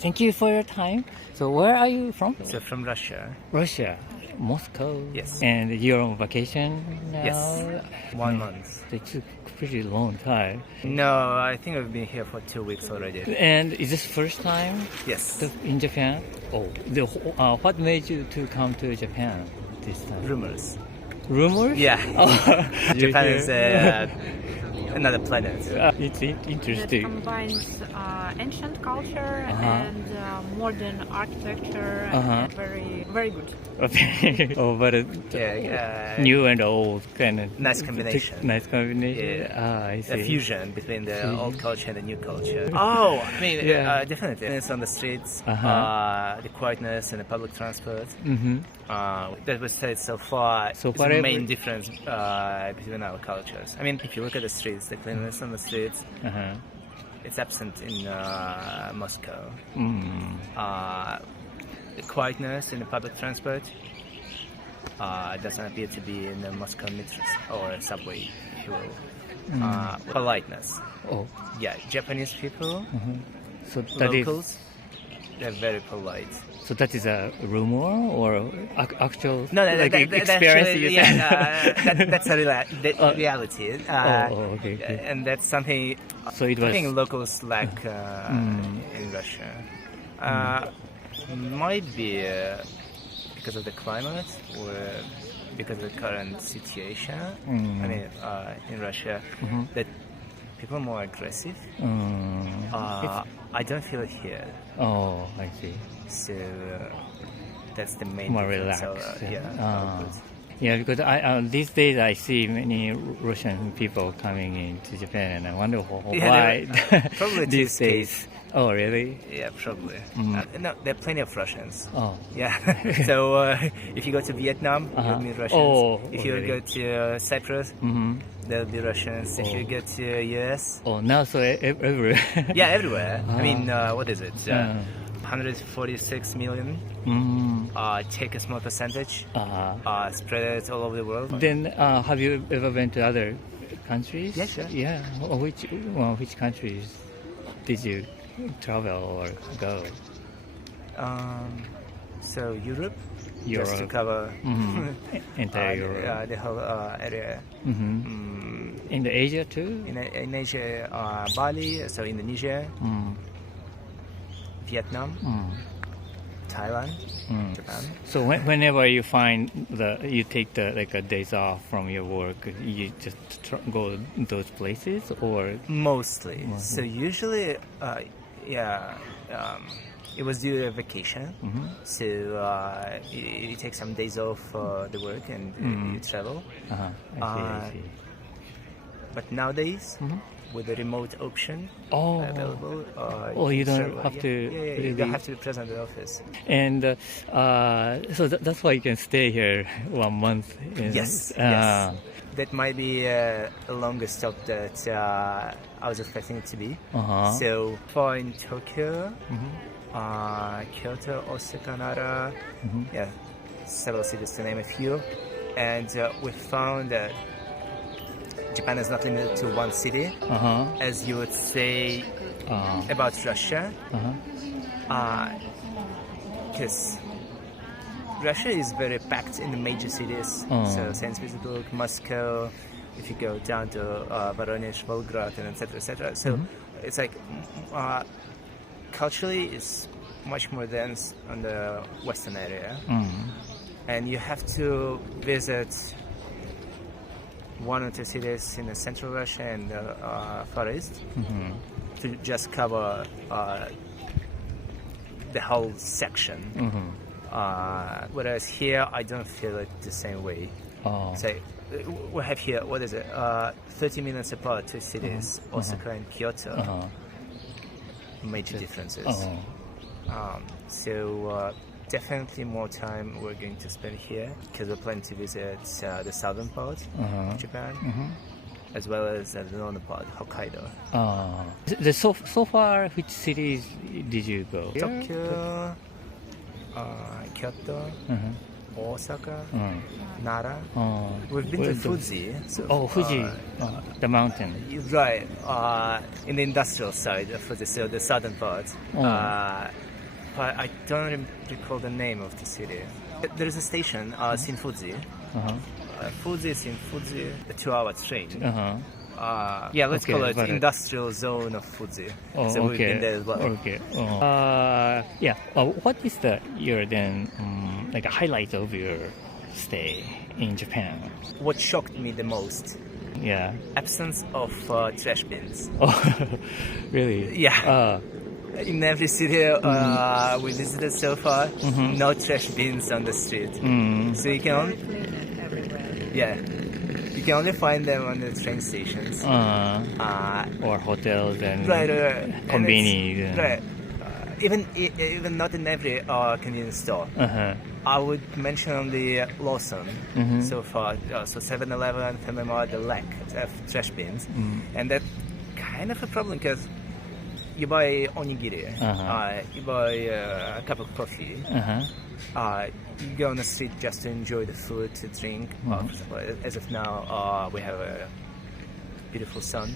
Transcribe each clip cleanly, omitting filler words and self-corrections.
Thank you for your time. So where are you from? So from Russia. Russia, Moscow. Yes. And you're on vacation now? Yes. 1 month. It's a pretty long time. No, I think I've been here for 2 weeks already. And is this first time Yes. in Japan? What made you to come to Japan this time? Rumors. Rumors? Yeah. You Japan hear? is another planet. It's interesting. It combines ancient culture and modern architecture. And very, very good. Okay. New and old kind of Nice combination. Nice combination. Yeah. I see. A fusion between the old culture and the new culture. Oh, I mean, definitely. It's on the streets, the quietness and the public transport. That was said so far. Is the main difference between our cultures. I mean, if you look at the streets, the cleanliness on the streets, it's absent in Moscow. The quietness in the public transport doesn't appear to be in the Moscow metros or subway, if you will. Politeness. Oh. Yeah, Japanese people, So that locals, they're very polite. So that is a rumor or actual No, experience? actually, that's a reality. Okay. And that's something So it I was. think locals lack in Russia. Might be because of the climate or because of the current situation. I mean, in Russia, that people are more aggressive. I don't feel it here. Oh, I see. So that's the main More difference. relaxed. So, Yeah, because these days I see many Russian people coming into Japan, and I wonder why probably these days. Oh, really? Yeah, probably. No, there are plenty of Russians. Oh. Yeah. So if you go to Vietnam, you'll meet Russians. Oh, if you really? go to Cyprus, there'll be Russians. If you go to US, Oh, now so everywhere. yeah, everywhere. I mean, what is it? 146 million. Take a small percentage. Spread it all over the world. Then, have you ever been to other countries? Yeah, sure. Yeah. Which countries did you travel or go? So Europe, just to Europe. cover Entire Europe. the whole area. In the Asia too? In Asia, Bali, so Indonesia, Vietnam, Thailand, Japan. So whenever you find you take the days off from your work, you just go those places or? Mostly. So usually, it was due to a vacation. So you take some days off the work and you travel. I see. But nowadays, with the remote option available, you don't travel. have to You don't have to be present at the office. And so that's why you can stay here 1 month. Yes. That might be the longest stop that I was expecting it to be. So far in Tokyo, Kyoto, Osaka, Nara, several cities to name a few. And we found that Japan is not limited to one city, as you would say about Russia. Because Russia is very packed in the major cities. So St. Petersburg, Moscow, if you go down to Voronezh, Volgograd, and etc. So it's like culturally it's much more dense on the western area. And you have to visit 1 or 2 cities in the central Russia and Far East to just cover the whole section. Whereas here, I don't feel it the same way. So we have here, 30 minutes apart, 2 cities, Osaka and Kyoto. Major differences. So definitely more time we're going to spend here because we're planning to visit the southern part of Japan, as well as the northern part, Hokkaido. So far, which cities did you go? Tokyo, Kyoto, Osaka, Nara. We've been to Fuji. So, Fuji, the mountain. Right, in the industrial side of Fuji, so the southern part. but I don't recall the name of the city. There is a station, Shinfuji. Fuji, Shinfuji, a 2-hour train. Let's call it industrial zone of Fuji. So we've been there as well. Okay. What is your then like a highlight of your stay in Japan? What shocked me the most? Yeah. Absence of trash bins. Oh, really? Yeah. In every city we visited so far, no trash bins on the street. So you can only you can only find them on the train stations or hotels and convenience. Right. Even not in every convenience store. I would mention only Lawson so far. So 7-Eleven, Family the lack of trash bins, and that's kind of a problem because you buy onigiri, you buy a cup of coffee, you go on the street just to enjoy the food, to drink. For example, as of now, we have a beautiful sun.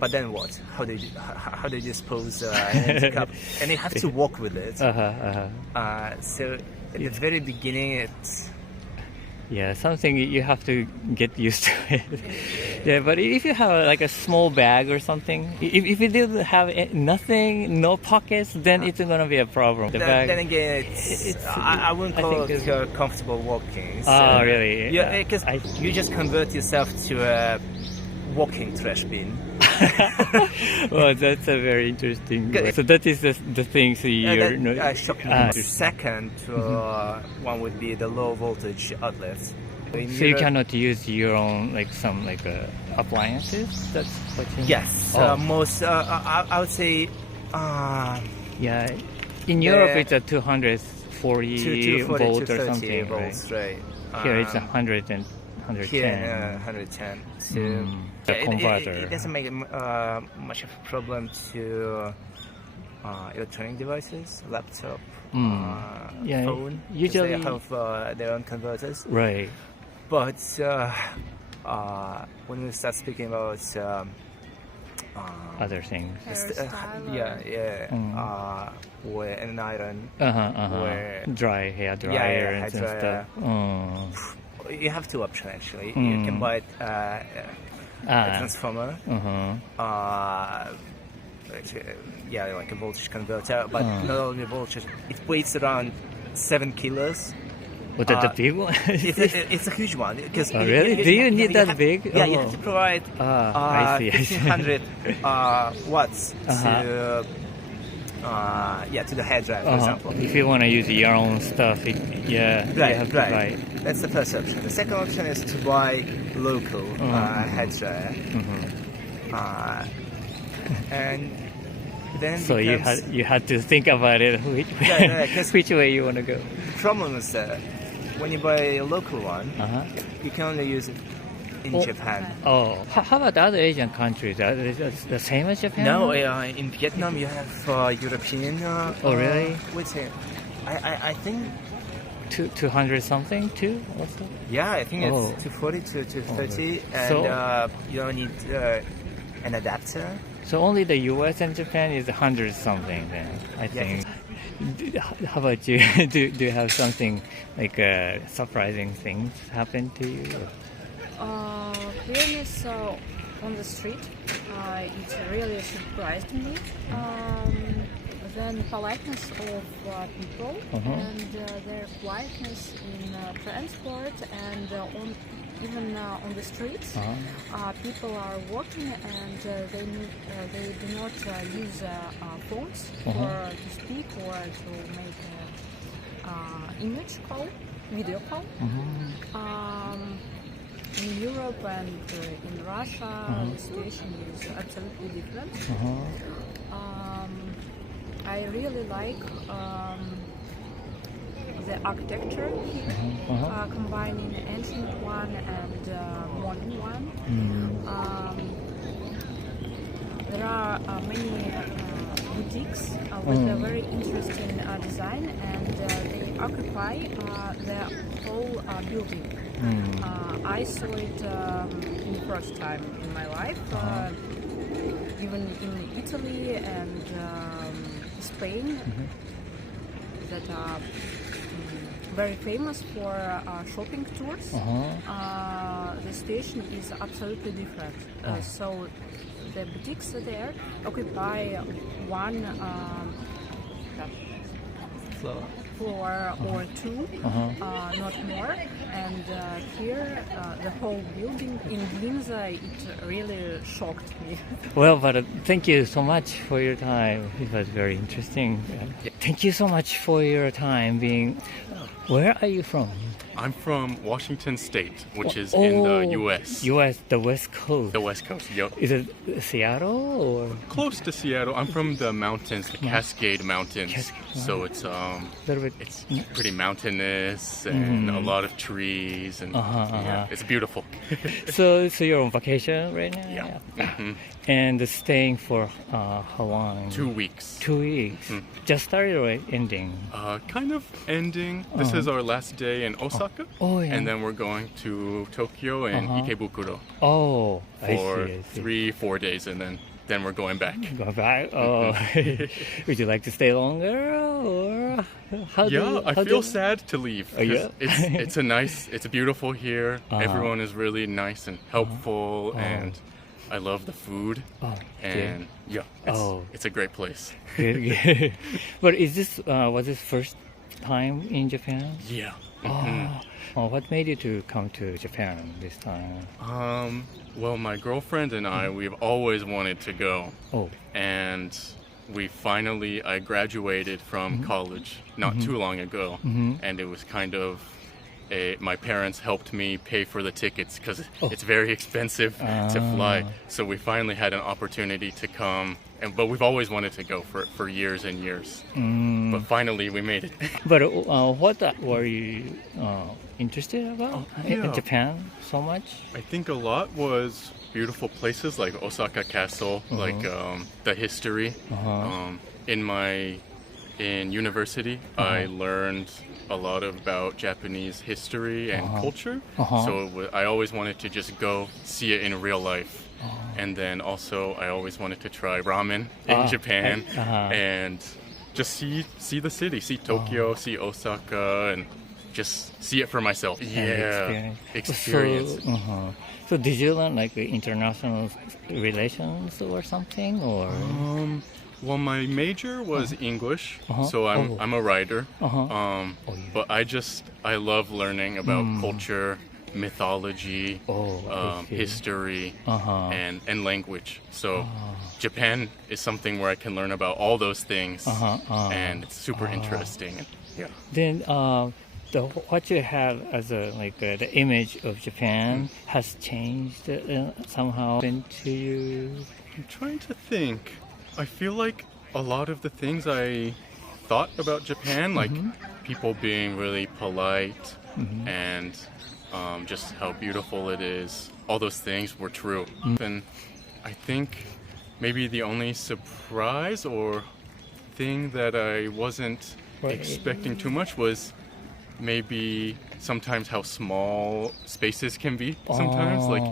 But then what? How do you dispose a cup? And you have to walk with it. So at the very beginning, it's something you have to get used to it. But if you have like a small bag or something, if you do have nothing, no pockets, then it's gonna be a problem. Then again, I wouldn't call it comfortable walking. So, oh, really? Yeah, because you just convert yourself to a walking trash bin. Well, that's a very interesting way. So that is the things you're shocked me. Second one would be the low voltage outlets. So you cannot use your own appliances? That's what you mean? Yes. Most I would say in Europe it's a 240 volt or something, volts, right? Here it's 110. Here, 110. So it doesn't make much of a problem to electronic devices, laptop, phone. Usually they have their own converters. Right. But when we start speaking about other things, where an iron, where dry hair dryer and stuff. You have two options actually. You can buy a transformer, like a voltage converter, but not only voltage. It weighs around 7 kilos. What the big one? It's a huge one. Really? Do you need that big? Yeah, you have to provide 1500 watts to the hair dryer, for example. If you want to use your own stuff, you have to buy. That's the first option. The second option is to buy local hair dryer. And then so you had to think about it, which way you want to go. The problem is that when you buy a local one, you can only use it in Japan. How about other Asian countries? Are they the same as Japan? No, in Vietnam you have European. Really? What's it? I think 200 something too. Also? Yeah, I think it's 240 to 230, and you don't need an adapter. So only the U.S. and Japan is 100 something then, I think. How about you? Do you have something like surprising things happen to you? Clearness on the street, it really surprised me. Then politeness of people and their quietness in transport and even on the streets. People are walking and they do not use phones to speak or to make image call, video call. In Europe and in Russia, the situation is absolutely different. I really like the architecture here, combining ancient one and modern one. There are many boutiques with a very interesting design, and they occupy the whole building. I saw it in the first time in my life, even in Italy and train that are very famous for shopping tours. The station is absolutely different. So the boutiques there occupy one floor or two, not more. And here, the whole building in Ginza, it really shocked me. Well, but thank you so much for your time. It was very interesting. Thank you so much for your time being... Where are you from? I'm from Washington State, which is in the U.S. U.S., the West Coast. The West Coast, yep. Is it Seattle or? Close to Seattle. I'm from the mountains, the Cascade Mountains. So it's it's pretty mountainous and a lot of trees and yeah, it's beautiful. So you're on vacation right now? Yeah. And staying for how long? 2 weeks. 2 weeks. Just started or ending? Kind of ending. This is our last day in Osaka. Oh, yeah. And then we're going to Tokyo and Ikebukuro Oh, for I see. 3-4 days, and then we're going back. Go back? Oh, would you like to stay longer, or how? I feel sad to leave. Yeah? It's beautiful here. Everyone is really nice and helpful, and I love the food. And it's a great place. Good. But was this first time in Japan? Yeah. What made you to come to Japan this time? Well, my girlfriend and I, we've always wanted to go. And I graduated from college not too long ago. And it was kind of my parents helped me pay for the tickets because it's very expensive to fly. So we finally had an opportunity to come. But we've always wanted to go for years and years. But finally we made it. But what were you interested about in Japan so much? I think a lot was beautiful places like Osaka Castle, like the history. In university, I learned a lot about Japanese history and culture. So I always wanted to just go see it in real life. And then also I always wanted to try ramen in Japan and just see the city, see Tokyo, see Osaka, and just see it for myself. Experience. So did you learn like international relations or something, or? Well, my major was English, so I'm a writer. But I love learning about culture, mythology, history, and language. So Japan is something where I can learn about all those things, and it's super interesting. Then what you have as the image of Japan has changed somehow into you? I'm trying to think. I feel like a lot of the things I thought about Japan, like people being really polite and just how beautiful it is, all those things were true. And I think maybe the only surprise or thing that I wasn't expecting too much was maybe sometimes how small spaces can be sometimes, like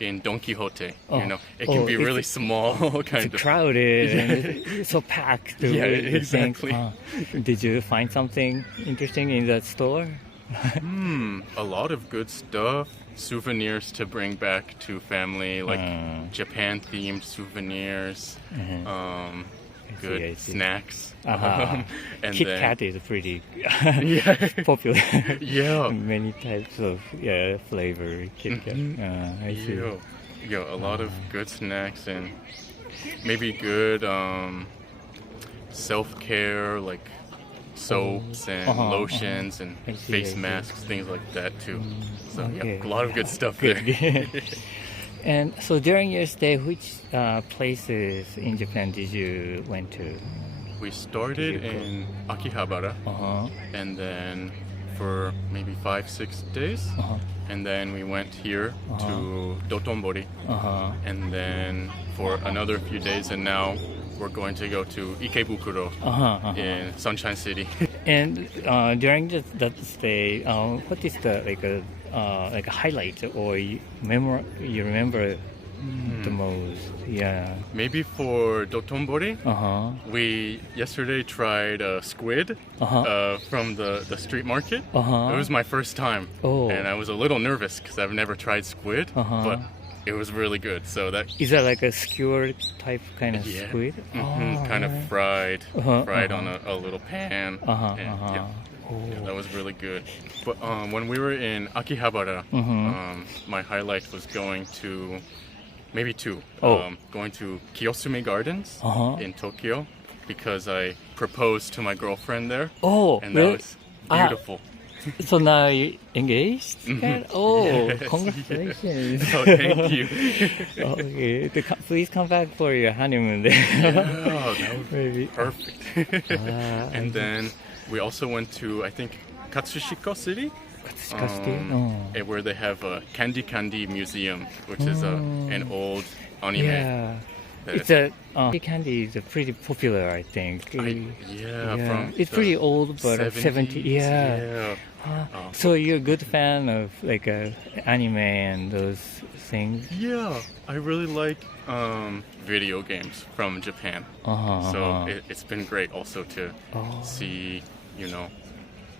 in Don Quixote, it can be really small, kind of crowded and so packed. Exactly. Did you find something interesting in that store? A lot of good stuff, souvenirs to bring back to family, like Japan-themed souvenirs, good snacks. And Kit Kat is pretty popular. Many types of flavor Kit Kat. I see. A lot of good snacks and maybe good self-care, like soaps and lotions and face masks, things like that too. So a lot of good stuff there. And so during your stay, which places in Japan did you went to? We started in Akihabara, and then for maybe 5-6 days, and then we went here to Dotonbori, and then for another few days, and now we're going to go to Ikebukuro in Sunshine City. And during that stay, what is the like a highlight or you remember the most. Yeah. Maybe for dotonbori, we yesterday tried squid from the street market. It was my first time, and I was a little nervous because I've never tried squid, but it was really good. So that is that like a skewered type kind of squid? Kind of fried on a little pan. Yeah, that was really good. But when we were in Akihabara, my highlight was going to maybe two. Going to Kiyosume Gardens in Tokyo because I proposed to my girlfriend there. And that was beautiful. So now you're engaged? Congratulations. Thank you. Okay. Please come back for your honeymoon there. That would be perfect. And then we also went to, I think, Katsushika City. Where they have a Candy Museum, which is an old anime. Yeah. It's candy is pretty popular, I think. From it's pretty old, but 70s. So you're a good fan of like anime and those things? Yeah, I really like video games from Japan. So it's been great also to see,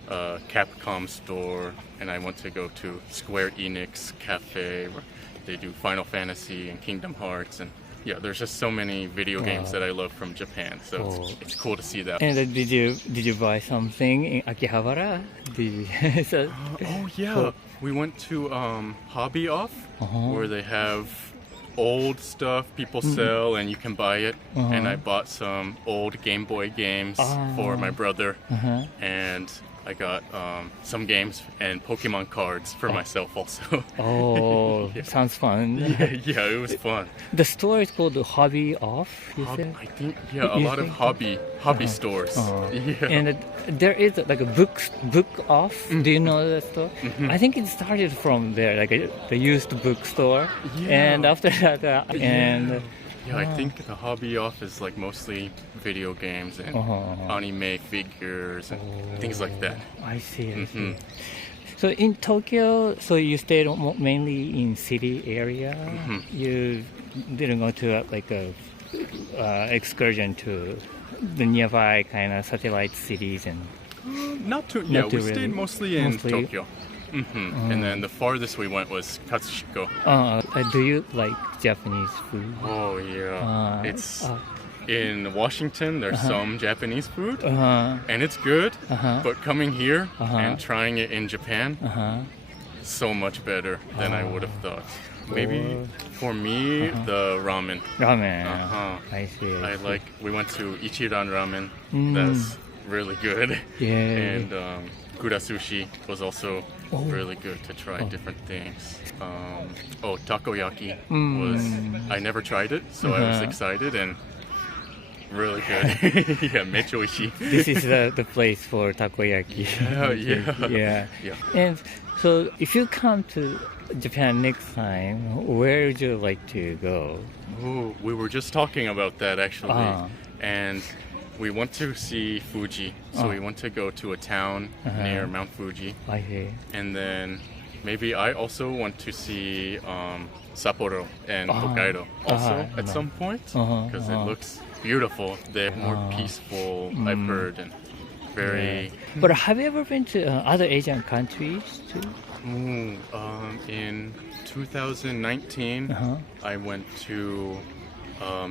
Capcom store, and I want to go to Square Enix Cafe where they do Final Fantasy and Kingdom Hearts, and there's just so many video games that I love from Japan, so it's cool to see that. And did you buy something in Akihabara? We went to Hobby Off where they have old stuff people sell and you can buy it, and I bought some old Game Boy games for my brother, and I got some games and Pokemon cards for myself also. Sounds fun. Yeah, it was fun. The store is called Hobby Off, you said? I think, a lot of hobby stores. And there is like a book off. Do you know that store? I think it started from there, like the used bookstore. And after that, I think the Hobby Off is like mostly video games and anime figures and things like that. I see. So in Tokyo, you stayed mainly in city area. You didn't go to like a excursion to the nearby kind of satellite cities and. We stayed mostly in Tokyo. And then the farthest we went was Katsushiko. Do you like Japanese food? Oh yeah, it's in Washington. There's some Japanese food, and it's good. But coming here and trying it in Japan, so much better than I would have thought. Maybe for me, the ramen. I see. We went to Ichiran Ramen. That's really good. And Kura Sushi was also really good to try different things. Takoyaki was, I never tried it, so I was excited and really good. Mecha oishii. This is the place for takoyaki. Yeah. And so if you come to Japan next time, where would you like to go? We were just talking about that actually. And we want to see Fuji, so we want to go to a town near Mount Fuji. I see. And then maybe I also want to see Sapporo and Hokkaido also at some point, because it looks beautiful. They're more peaceful, I've heard, and very... But have you ever been to other Asian countries too? In 2019, I went to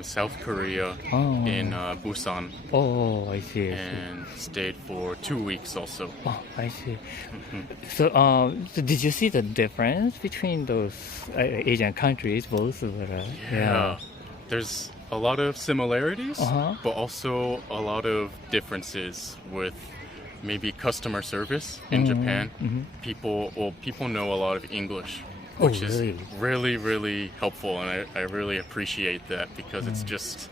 South Korea in Busan. I see. And stayed for 2 weeks also. I see. So did you see the difference between those Asian countries, both? There's a lot of similarities, but also a lot of differences with maybe customer service in Japan. People know a lot of English, which is really, really helpful, and I really appreciate that because it's just,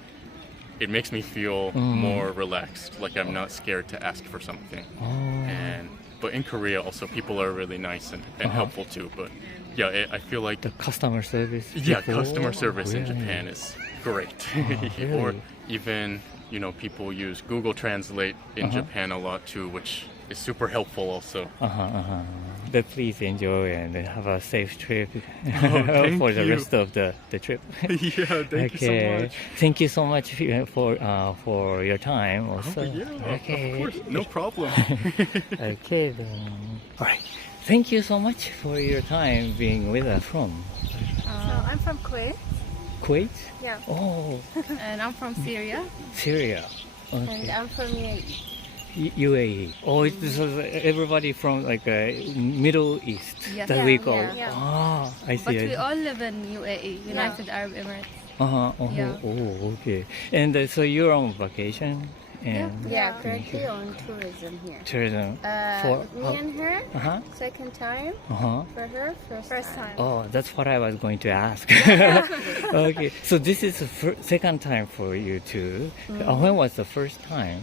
it makes me feel more relaxed, like I'm not scared to ask for something. But in Korea also, people are really nice and helpful too, but I feel like the customer service customer service in Japan is great. Or even, people use Google Translate in Japan a lot too, which is super helpful also. but please enjoy and have a safe trip thank for the you. rest of the trip. Yeah, thank you so much. Thank you so much for your time also. Oh, yeah, Okay. of course, no problem. Okay then. All right. Thank you so much for your time being with us from So I'm from Kuwait. Kuwait. Yeah. Oh, And I'm from Syria. Syria. And Okay. I'm from UAE. UAE. Oh, it's everybody from like Middle East Yes. that Yeah, we call. yeah. Ah, I see. But we all live in UAE, United Arab Emirates. Uh-huh. Yeah. Oh, okay. And so you're on vacation and Yeah, currently on tourism here. tourism. Me and her, Uh-huh. second time. Uh-huh. For her, First time. Oh, that's what I was going to ask. Okay. So this is the second time for you too. When was the first time?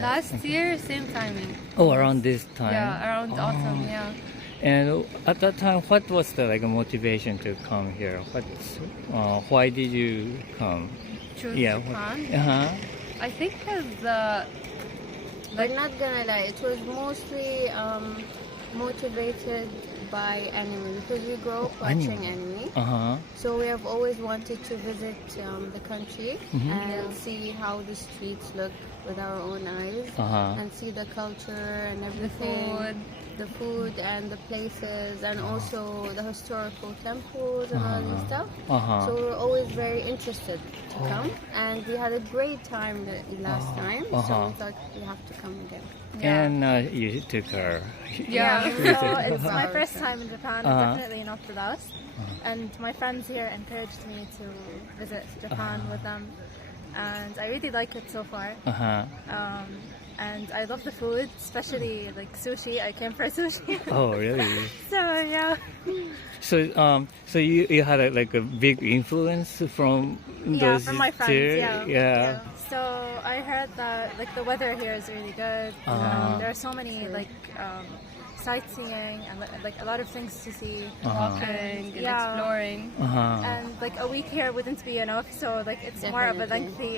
Last year, same timing. Around this time. Yeah, around autumn, yeah. And at that time, what was the motivation to come here? Why did you come? Choose Yeah. Japan. Uh-huh. I think because But not gonna lie, it was mostly motivated by anime because we grew up watching anime. Uh-huh. So we have always wanted to visit the country and see how the streets look with our own eyes Uh-huh. and see the culture and everything. food. The food and the places and also the historical temples and all this stuff. Uh-huh. So we're always very interested to come, and we had a great time the last time. So we thought we have to come again. And you took her. Yeah. So it's my first time in Japan, Uh-huh. definitely not the last. And my friends here encouraged me to visit Japan with them. And I really like it so far. Uh-huh. And I love the food, especially like sushi. I came for sushi. Oh, really? So yeah. So you had a big influence from Yeah, those from my friends. two? Yeah. So I heard that the weather here is really good. There are so many sightseeing and a lot of things to see. Walking and exploring. Uh-huh. And a week here wouldn't be enough, so it's more of a lengthy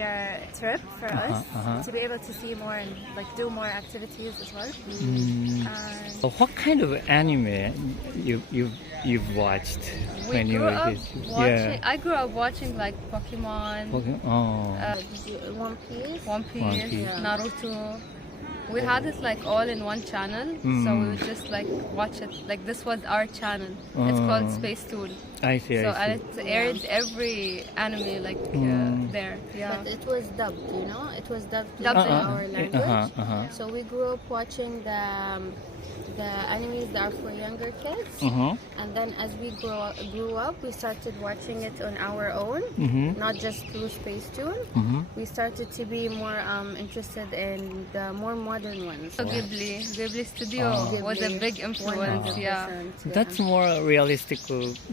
trip for us to be able to see more and do more activities as well. And So what kind of anime you've watched when you grew were up kids? watching. I grew up watching Pokemon, Oh. One Piece. One Piece, One Piece. Naruto. We had it all in one channel, so we would just watch it. This was our channel. It's called Space Tool. I see. So I and see. it aired every anime there. Yeah. But it was dubbed, It was dubbed in Dubbed in our language. Uh-huh. So we grew up watching the animes that are for younger kids. Uh-huh. And then as we grew up, we started watching it on our own, not just through Space Tune. We started to be more interested in the more modern ones. So Ghibli Studio was a big influence. 100%, Yeah. That's more realistic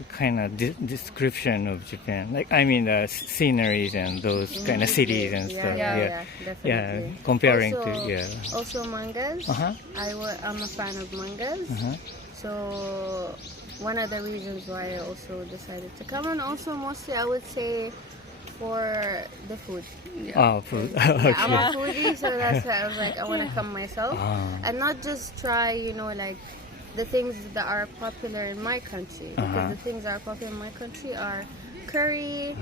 kind of description of Japan. The sceneries and those kind of cities and stuff. Yeah, definitely. Yeah, comparing also, to yeah. Also mangas. Uh-huh. I'm a fan of mangas. So one of the reasons why I also decided to come, and also mostly I would say for the food. Oh, food. Yeah, I'm a Okay. foodie, so that's why I was I want to come myself and not just try, the things that are popular in my country. Because the things that are popular in my country are curry,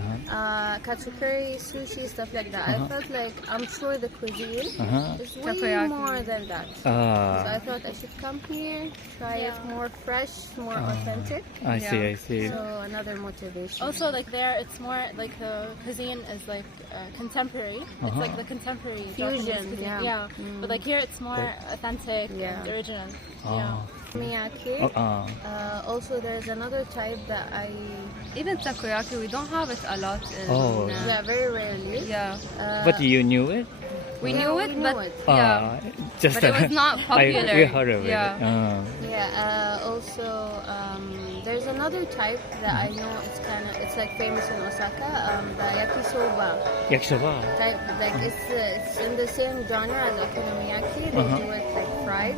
katsu curry, sushi, stuff like that. I felt like I'm sure the cuisine is way Takoyaki. more than that. So I thought I should come here, try it more fresh, more authentic. I see. So another motivation. also there, it's more the cuisine is contemporary. It's the contemporary Fusion, Japanese cuisine. yeah. But here it's more authentic Yeah. and original. Miyake. Also, there's another type that I Even takoyaki, we don't have it a lot. Oh. very rarely. Yeah. But you knew it? We Yeah, knew we it, knew but it. yeah. Just But it was not popular. we heard of Yeah. it. Yeah. Also, there's another type that I know it's famous in Osaka. The yakisoba Yakisoba. type. It's in the same genre as okonomiyaki. They do it fried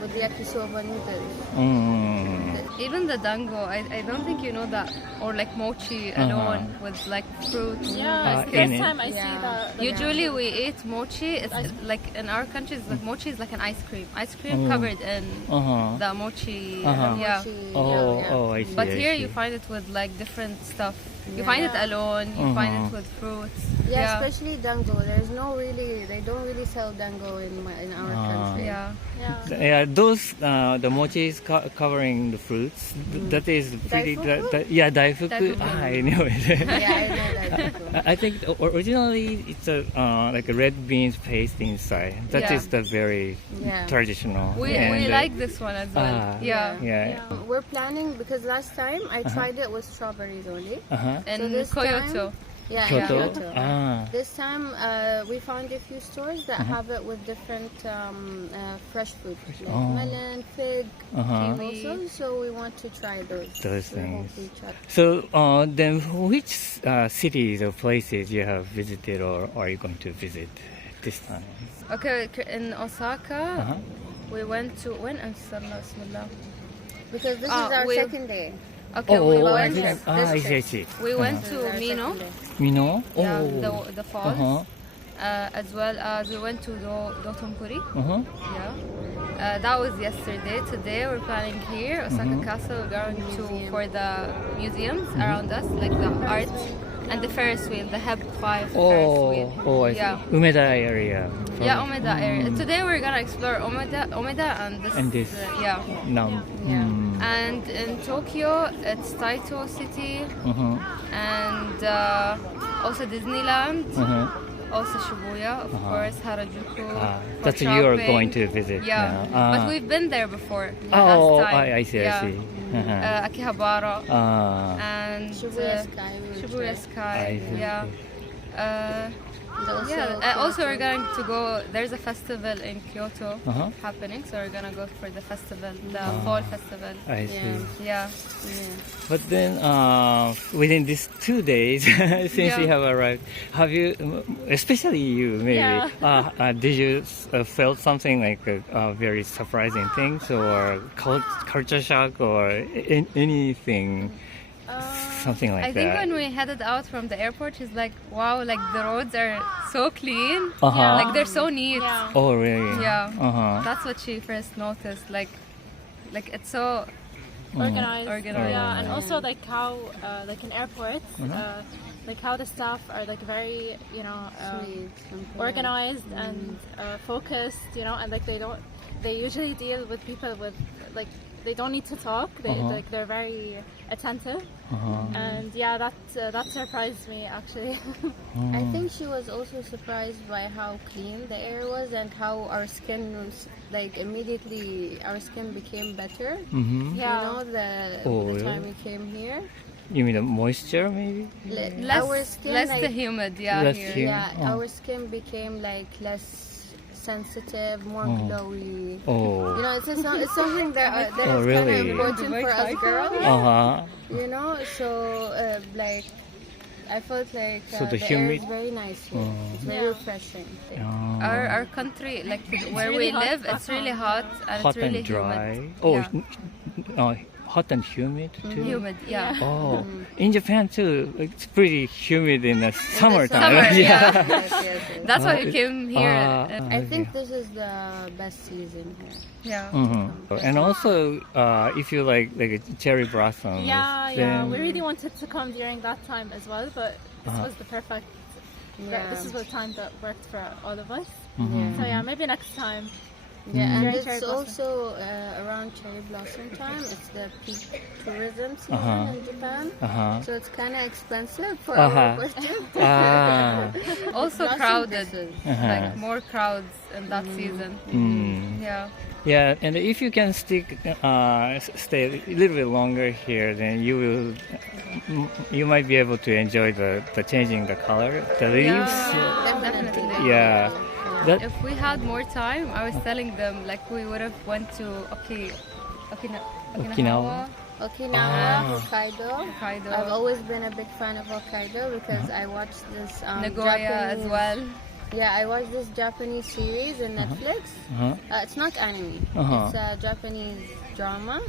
with the yakisoba noodles. Even the dango, I don't think you know that, or mochi alone with fruits. Yeah, in first it. time I see Yeah. that. Usually we eat mochi. It's like in our country, it's like mochi is like an ice cream. Ice cream covered in the mochi. Yeah. I see. But I here see. you find it with like different stuff. You find it alone. You find it with fruits. Yeah, especially dango. They don't really sell dango in our country. Yeah. Those the mochi is covering the fruits. That is pretty. Daifuku. I know it. Yeah, I know that. I think originally it's a like a red beans paste inside. That is the very traditional. We like this one as well. Yeah. We're planning because last time I tried it with strawberries only. In So this Kyoto. Kyoto. This time we found a few stores that have it with different fresh fruit, like melon, fig, kiwi. Also. So we want to try those. Things. So then, which cities or places you have visited or are you going to visit this time? Okay, in Osaka, we went to because this is our second day. Okay, I see. We went to Mino. Mino? Yeah, the falls. As well as we went to Dotonbori. Yeah. That was yesterday. Today we're planning here, Osaka Castle. We're going for the museums around us, like the art and the Ferris wheel, the HEB 5 Ferris wheel. I see. Umeda area. Yeah, Umeda area. Today we're gonna explore Umeda and this. And in Tokyo, it's Taito City, and also Disneyland, also Shibuya, of course, Harajuku. That's you are going to visit. Yeah, but we've been there before. Oh, last time. I see. Akihabara and Shibuya Sky. Also we're going to go. There's a festival in Kyoto happening, so we're gonna go for the festival, the fall festival. I see. Yeah. But then, within these 2 days, since you have arrived, have you, especially you, maybe, did you felt something like very surprising things or culture shock or anything? Something like I think when we headed out from the airport, she's like, wow, like the roads are so clean. Like they're so neat. Oh, really? Yeah. That's what she first noticed. Like it's so organized. Yeah, and also like how, like in airports, like how the staff are like very, organized and focused, and like they usually deal with people with like, they don't need to talk. They're very attentive, and that surprised me actually. I think she was also surprised by how clean the air was and how our skin was like immediately our skin became better. The time we came here. You mean the moisture, maybe? Less humid, here. Our skin became like less sensitive, more glowy. It's something that is kind of important for us girls. So like I felt like the air is very nice here. It's very refreshing. Our country, like where we live, it's really hot and it's really dry. Humid. Hot and humid too? Humid, yeah. Oh, in Japan too, it's pretty humid in the summertime. Summer, That's why we came here. I think this is the best season here. And also, if you like cherry blossoms. We really wanted to come during that time as well, but this was the perfect. This is the time that worked for all of us. So maybe next time. Yeah, and it's also around cherry blossom time. It's the peak tourism season in Japan, so it's kind of expensive for our budget. Also crowded, like more crowds in that season. Yeah, and if you can stay a little bit longer here, then you might be able to enjoy the changing the color, the leaves. Definitely. Yeah. If we had more time, I was telling them like we would have went to Okinawa, Hokkaido. I've always been a big fan of Hokkaido because I watched this Nagoya Japanese, as well. Yeah, I watched this Japanese series on Netflix. It's not anime. It's a Japanese drama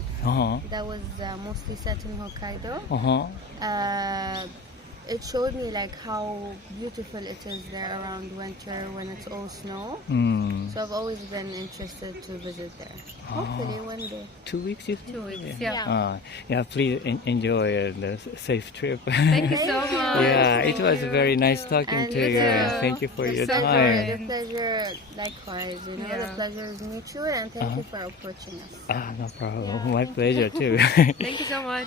that was mostly set in Hokkaido. it showed me like how beautiful it is there around winter when it's all snow. So I've always been interested to visit there. Hopefully one day. 2 weeks, you 2 weeks, yeah. Yeah, please enjoy the safe trip. Thank you so much. Yeah, it Thank was you. very nice talking to you. Thank you for your The time. pleasure, likewise, you know, the pleasure is mutual, and thank you for approaching us. No problem. My pleasure too. Thank you so much.